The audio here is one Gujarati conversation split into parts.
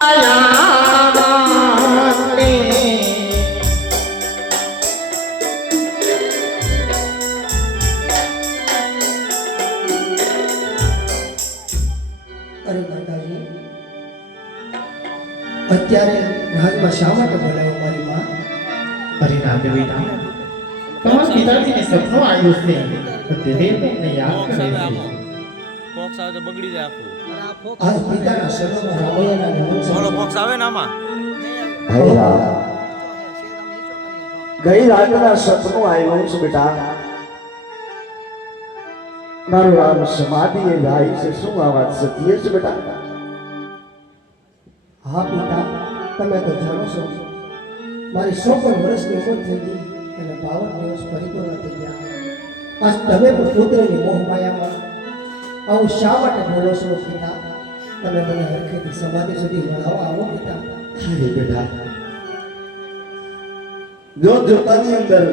અત્યારે રાજમાં શા માટે બોલાવો મારી માં? અરે રામદેવી રામ, તમારા પિતાજીને સપનું આવ્યું છે, તે તમને યાદ કરે છે. બોક્સ આવે તો બગડી જાય આખું. આજ પિતાના શરણમાં રામૈયાના નમન ઓલો બોક્સ આવે ને આમાં. હે રામ, ગઈ રાતના સપનું આવ્યું છે બેટા. મારું રામ સમાધિએ જાય છે. શું આ વાત સત્ય છે બેટા? હા પિતા, તમે તો જાણો છો મારી 54 વર્ષની ઉંમર થઈ ગઈ અને 52 દિવસ પરિપૂર્ણ થઈ ગયા. આજ તમે પણ પુત્રની મોહમાયામાં આવું શા માટે બોલો છો પિતા? તમે મને હરખેથી સમાધિ સુધી વળાવવા આવો પિતા. અરે બેટા, જો જોતાની અંદર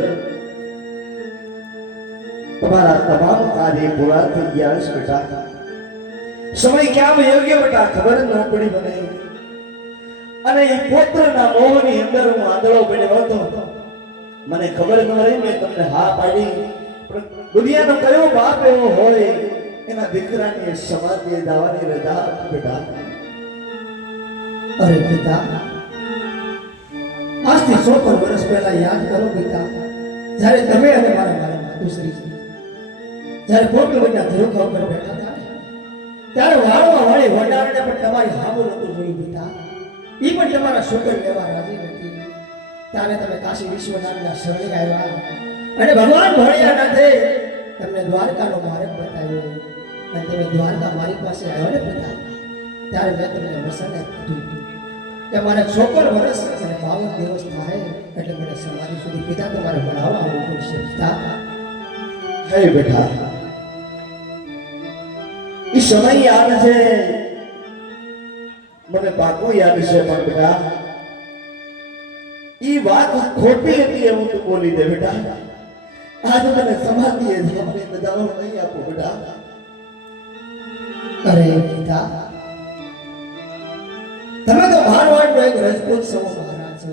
તમારા તમામ કાર્ય પૂરા થઈ ગયા છે બેટા. સમય ક્યાં વયો ગયો બેટા ખબર જ ન પડી મને. અને એ પુત્રના મોહની અંદર હું આંધળો બન્યો હતો. મને ખબર ન રહી, મેં તમને હા પાડી. પણ દુનિયાનો કયો બાપ એવો હોય એના દીકરાની સમાધિએ જવાની રજા આપે બેટા? અરે પિતા, આજથી 54 વર્ષ પહેલા યાદ કરો પિતા, જ્યારે તમે અને મારા માતુશ્રી જ્યારે પોટલવડના ધરોખા ઉપર બેઠા હતા ત્યારે વાળવા વાળી વડારને પણ તમારી હામું નહોતું જોયું પિતા. એ પણ તમારા શુકર લેવા રાજી નથી. ત્યારે તમે કાશી વિશ્વનાથના શરણે આવ્યા અને ભગવાન ભોળિયાનાથે તમને દ્વારકાનો માર્ગ બતાવ્યો અને તમે દ્વારકા મારી પાસે આવ્યા ને પિતા, ત્યારે મેં તમને વસને કીધું કે મારે 54 વર્ષ અને 52 દિવસ થાય એટલે મને સમાધિ સુધી પિતા તમારે ભણાવવા આવવું પડશે પિતા. હે બેટા, એ સમય યાદ છે, મને પાકું યાદ છે. પણ બેટા, ઈ વાત ખોટી હતી એવું તું બોલી દે બેટા. આજે મને સમાધિએ જવાની બધાઓ નહીં આપો બેટા. અરે પિતા, તમે તો મારવાડનો એક રજપૂત સવો મહારાજ છો.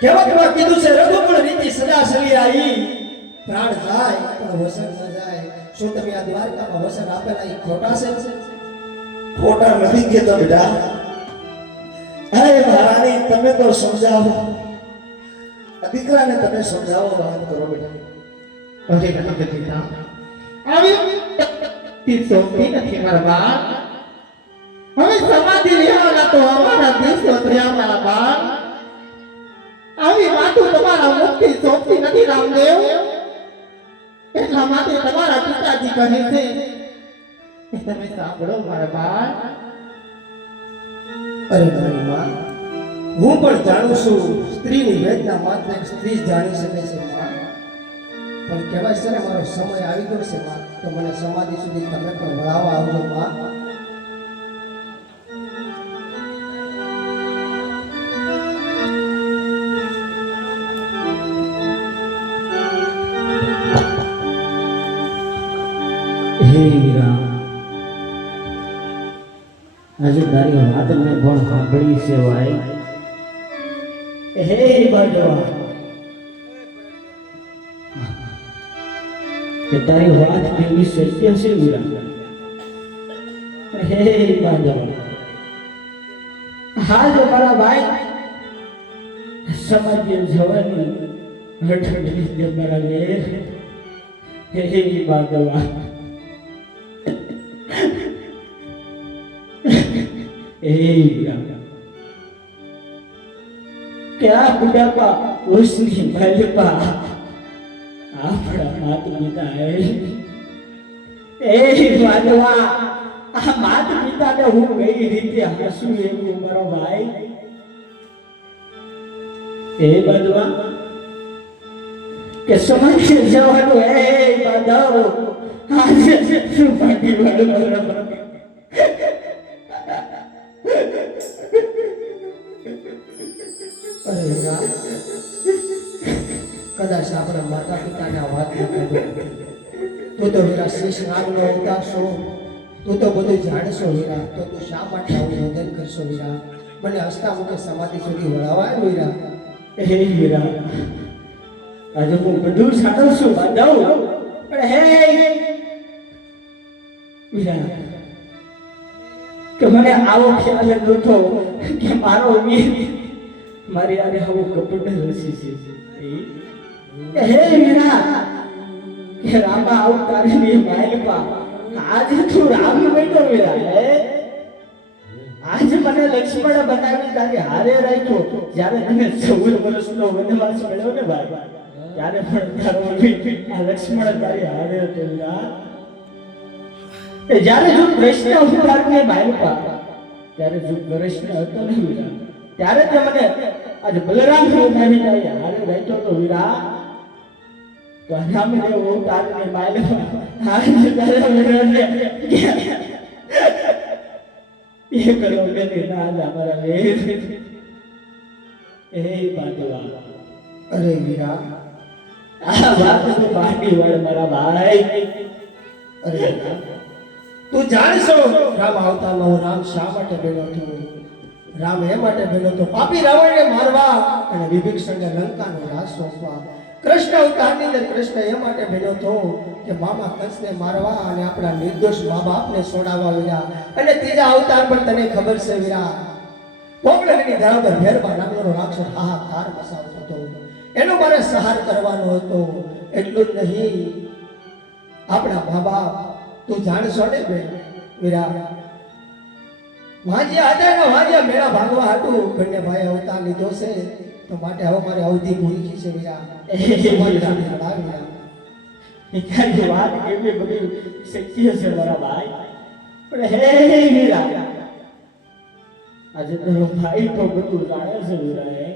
કેવા કીધું છે, રઘુકુળ રીતિ સદા ચલી આવી, પ્રાણ જાય પણ વસન ન જાય. શું તમે આ દ્વારકામાં વસન આપેલા એ ખોટા છે? ખોટા નથી કહેતો બેટા. હે મહારાણી, તમે તો સમજાવો. આ દીકરાને તમે સમજાવો, વાત કરો બેટા. અરે રામદેવી પિતા, આવી સોંપી નથી મારા બાપ. હવે સમાધિ લેવાના તો અમારા દિવસો થયા મારા બાપ. આવી વાતો તમારા મુખથી સોંપતી નથી રામદેવ. એટલા માટે તમારા પિતાજી કહે છે કે તમે સાંભળો મારા બાપ. અરે મારી માં, હું પણ જાણું છું સ્ત્રીની વેદના માત્ર એક સ્ત્રી જ જાણી શકે છે માં. પણ કહેવાય છે ને મારો સમય આવી ગયો છે માં, તો મને સમાધિ સુધી તમે પણ વળાવવા આવજો માં. હે રામ, આજે તારી વાત મેં પણ સાંભળી છે ભાઈ. હે બાજવા, કે તારી વાત કેવી સત્ય છે વીરા. હે બાજવા, હાલ મારા ભાઈ સમાજે જવાની હઠ મારા વેર. હે બાજવા, क्या बुढ़ापा उसने भलपा આપણા માત પિતા એ વાદવા. આ માત પિતાને હું કઈ રીતે હસું એવું મારો ભાઈ. એ બાદવા કે સમય જવાનું. એ બાદવ આજે શું પાટી વાળો કદાચ આપણા માતા પિતાના વાત ન કરે. તું તો વીરા શીશ નામનો અવતાર છો, તું તો બધું જાણશો વીરા, તો તું શા માટે આવું નિવેદન કરશો વીરા. મને હસતા મુખે સમાધિ સુધી વળાવાય વીરા. હે વીરા, આજે હું બધું સાંભળશું બાંધવ, પણ હે વીરા, કે મને આવો ખ્યાલ નહોતો કે મારો વીર મારી આને આવો કપટ રસી છે. હે વીરા, કે રામા અવતારની માયપા આજે તું રામ બેઠો વીરા. હે આજ મને લક્ષ્મણ બનાવી તારી હારે રાખ્યો. જ્યારે તને 14 વર્ષનો વનવાસ મળ્યો ને ભાઈ, ત્યારે પણ તારો આ લક્ષ્મણ તારી હારે હતો વીરા. જ્યારે જો કૃષ્ણ અવતારને માયપા, ત્યારે જો કૃષ્ણ હતો ને વીરા, ત્યારે તે મને આજ બલરામ અવતારની તારી હારે રાખ્યો તો વીરા. તો રામદેવ અવતારને માયપા આજ તારા વીરાને એ કરો કે ના અમારા વેર. એ બાંધવા, અરે વીરા, આ વાત તો બાંધી વળ મારા ભાઈ. અરે વીરા, તું જાણશો રામ અવતારનો હું રામ શા માટે બન્યો હતો. રામ એ માટે બન્યો હતો પાપી રાવણને મારવા અને વિભીષણને લંકાનો રાજ સોંપવા. કૃષ્ણ અવતારની અંદર કૃષ્ણ એ માટે બન્યો હતો કે મામા કંસને મારવા અને આપણા નિર્દોષ મા બાપને છોડાવવા વીરા. અને ત્રીજા અવતાર પણ તને ખબર છે વીરા, પોકળની ધરા પર ભેરવા નામનો રાક્ષસ હાહાકાર મચાવતો હતો. એનો મારે સહાર કરવાનો હતો. એટલું જ નહીં, આપણા મા બાપ તું જાણશો ને બે વીરા, વાંજ્યા હતા ને વાંજ્યા મેળા ભાગવા હતું બંને ભાઈ અવતાર લીધો છે. તો માટે હવે મારે અવધિ પૂરી છે વીરા. તારી વાત કેવી બધી સત્ય છે મારા ભાઈ, પણ હે વીરા, આજે તારો ભાઈ તો બધું જાણે છે વીરા.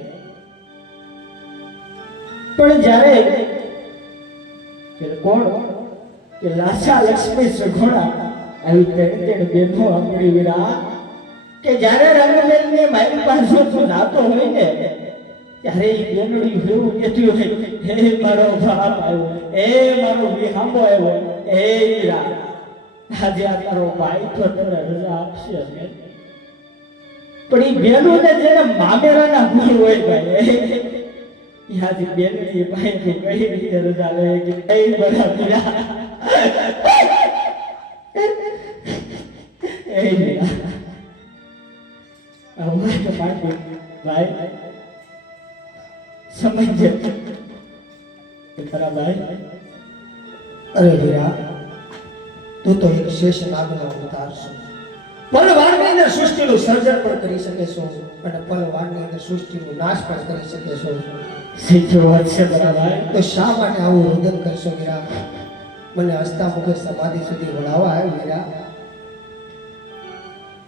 પણ જ્યારે કે કોણ કે લાસા લક્ષ્મી સગોણા આવી તેણે બેનો આપણી વીરા, કે જ્યારે રંગબેનને મારી પાસે તું જાતો હોય ને, ત્યારે એ બેનડી એવું કહેતી હોય, હે મારો બાપ આવ્યો, એ મારો વિહામો આવ્યો. એ વીરા, આજે આ તારો ભાઈ તો તને રજા આપશે ને, પણ એ બેનોને જેને મામેરાના ગુણ હોય ભાઈ, યાદી બેનડી ભાઈ કઈ રીતે રજા લે કે એ બધા વીરા. એ વીરા, આવું તો પાટી ભાઈ સમજજે ખરા ભાઈ. અરે વીરા, તું તો એક શેષ નાગનો અવતાર છો. પલવારની અંદર સૃષ્ટિનું સર્જન પણ કરી શકે છો અને પલવારની અંદર સૃષ્ટિનો નાશ પણ કરી શકે છો. સીધો વાત છે મારા ભાઈ. તો શા માટે આવું રુદન કરશો વીરા? મને હસતા મુખે સમાધિ સુધી વળાવવા આવ્યો વીરા.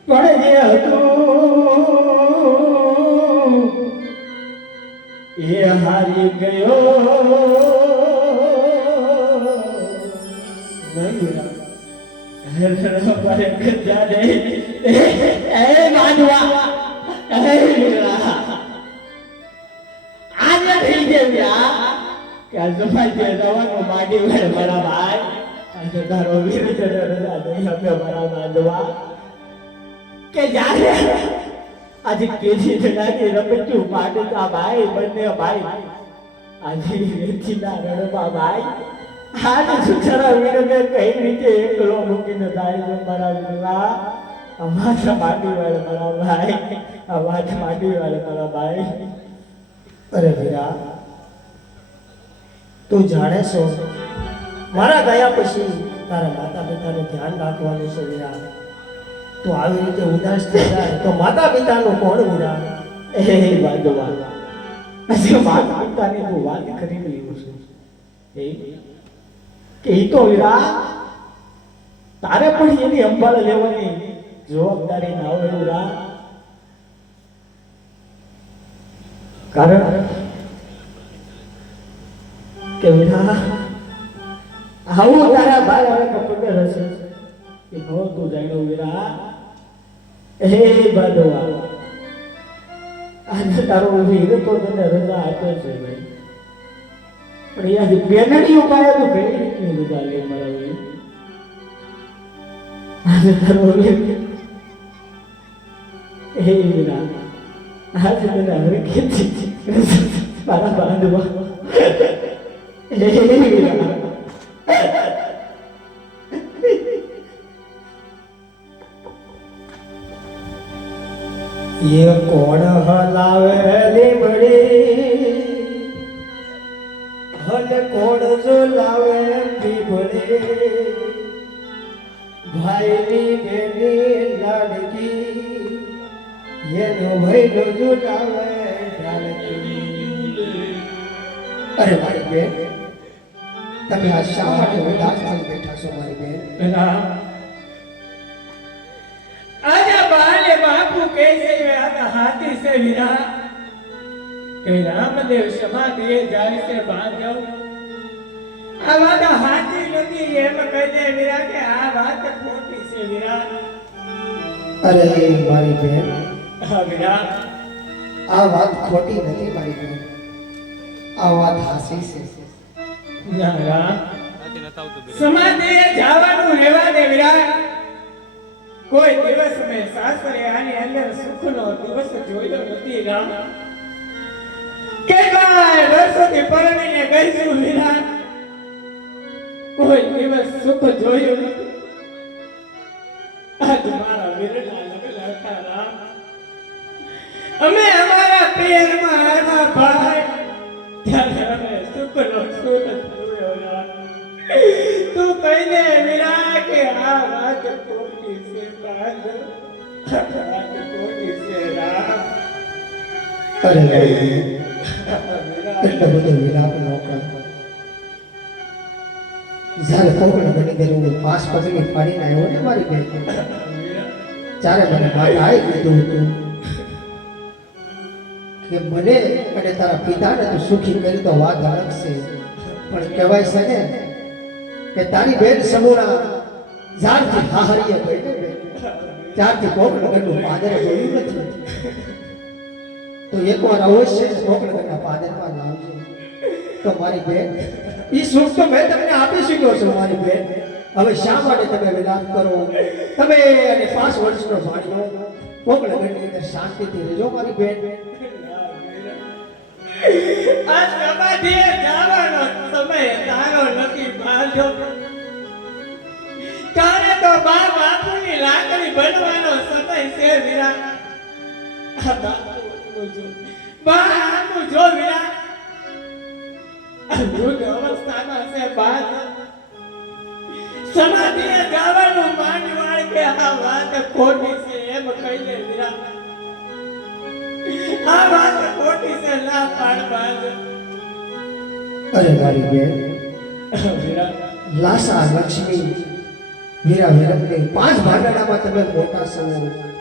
પણ જે હતું એ હારી ગયો નહીં વીરા, આજે કેજી જણાની રમતું પાડતા ભાઈ બંને ભાઈ આજે રેતીના રણમાં ભાઈ આજ સુખરા વીરને કઈ રીતે એકલો મૂકીને જાય છે મારા વીરલા. અમારા માટી વાળે મારા ભાઈ, અમારા માટી વાળે મારા ભાઈ. અરે વીરા, તું જાણે છો મારા ગયા પછી તારા માતા પિતાને ધ્યાન રાખવાનું છે વીરા. તું આવી રીતે ઉદાસ થઈ જાય તો માતા પિતાનું કોણ વીરા? એ બાંધવા આજે માતા પિતાની તું વાત કરી રહ્યું છું કે ઈ તો વીરા તારે પણ એની સંભાળ લેવાની જવાબદારી ના હોય વીરા. કારણ કે વીરા આવું તારા ભાઈ હવે કપડે હશે એ તું જાણ્યો વીરા. એ બાંધવા આજે તારો વીર તો તને રજા આપે છે ભાઈ, પણ યાદ બેનડી ઉપાય તો કઈ રીતની રજા લે મારા વીર. આજે તારો વીર હે વીરા આજ મને હવે ખેતી મારા બાંધવા હે વીરા ये कोण हलावे લીમડી હલ કોણ જો લાવે પીપળે ભાઈની બેની લાડકી એનો ભાઈનો જો લાવે ઢાલકી અરે મારી બેન તમે આ શા માટે ઉદાસ થઈ બેઠા છો મારી બેન आजा बाले बापू कैसे आगा हाथी से विरा के रामदेव समाधि जाय से बांधो आवादा हाथी नदी एम कहते विरा के आ बात खोटी से विरा અરે મારી બેન હા વિરા આ વાત ખોટી નથી મારી બેન આ વાત હાસી છે ના નથી આવતું બેન. સમાધि જવાનું રહેવા દે વિરા કોઈ દિવસ મેં સાસરે આની અંદર સુખનો દિવસ જોયો નથી રામ કેટલાય વર્ષોથી પરણીને ગઈ છું વિરા કોઈ દિવસ સુખ જોયું નથી આજ મારા વીરના લગ્ન હતા રામ અમે અમારા પેરમાં આના ભાઈ ત્યારે અમે સુખનો સુરત જોયો રામ તું કહીને વિરા કે આ વાત ખોટી છે બાદ આ વાત ખોટી છે રામ અરે મારી બેન એટલો બધો વિલાપ ન કર જ્યારે કોકણ બની ગયેલું હું પાસ પગલી પાડીને આવ્યો ને મારી બેન ત્યારે મને વાત આવી કીધું હતું કે મને અને તારા પિતાને તું સુખી કરી તો વાત અલગ છે પણ કહેવાય છે ને કે તારી બેન સમૂળા જ્યારથી હાહરીએ ગઈ ને બેન, ત્યારથી કોકણગઢનું પાદરે જોયું નથી તો એકવાર અવશ્ય કોકણગઢના પાદરમાં લાવજો તો મારી બેન ઈ સુખ તો મેં તમને આપી શક્યો છું મારી બેન હવે શા માટે તમે વિલાપ કરો તમે અને 5 વર્ષનો ભાણિયો કોકણગઢની અંદર શાંતિથી રહેજો મારી બેન આ સમાધિ જવાનો સમય તારો નથી બાંધો તારે તો બા બાપુની લાકડી બનવાનો સમય છે વિરા આ બાપુનું જો બા આનું જો વિરા આ વૃદ્ધ અવસ્થામાં છે બા સમાધિએ જવાનું માંડવાળ કે આ વાત ખોટી છે એમ કહીને વિરા આ વાત ખોટી છે ના પાડ બાંધ અરે મારી બેન વિરા લાસા લક્ષ્મી વીરા વિરમની 5 ભાગડામાં તમે મોટા છો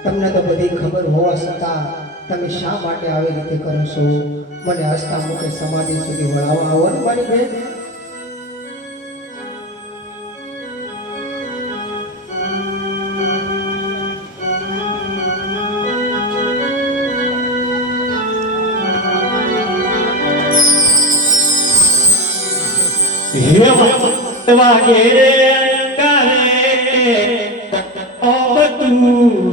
તમને તો બધી ખબર હોવા છતાં તમે શા માટે આવી રીતે કરો છો મને હસતા મુખે સમાધિ સુધી વળાવવા આવો ને મારી બેન વાગે કરે ઓ તું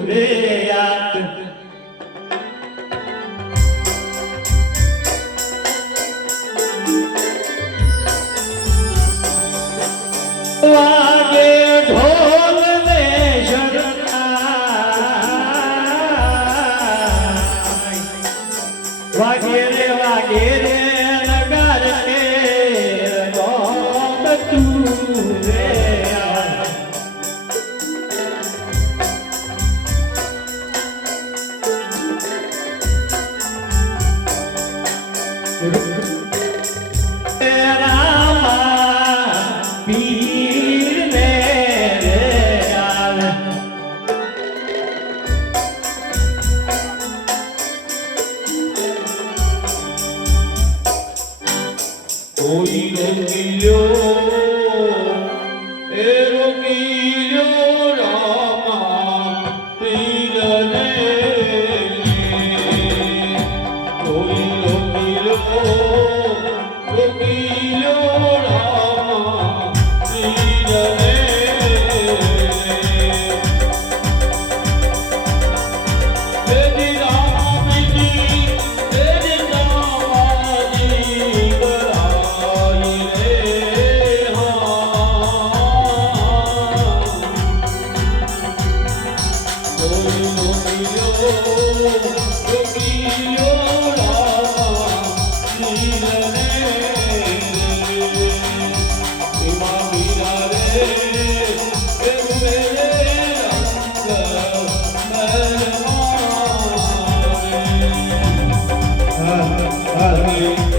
રે યાદ વાગે ઢોલ ને શરણાઈ વાગે રે નગર કે ગોમ તું રે પીર ને રે આવે કોઈ રોકીલ્યો રામા પીર ને કોઈ રોકીલ્યો રામા પીર ને બેદી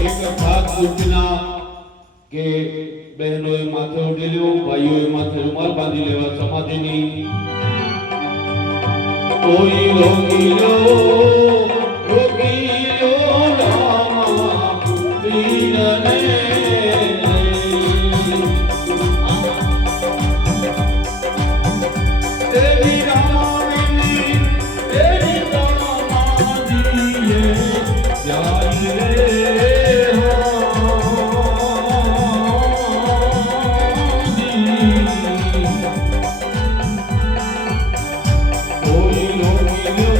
એક ખાસ સૂચના કે બહેનોએ માથે ઓઢી લેવું, ભાઈઓએ માથે રૂમાલ બાંધી લેવા સમાધિની. કોઈ રોગીલો રામા પીરને તેરી રામાની તેરી રામાજીએ જાય રે કોઈ રોગીલો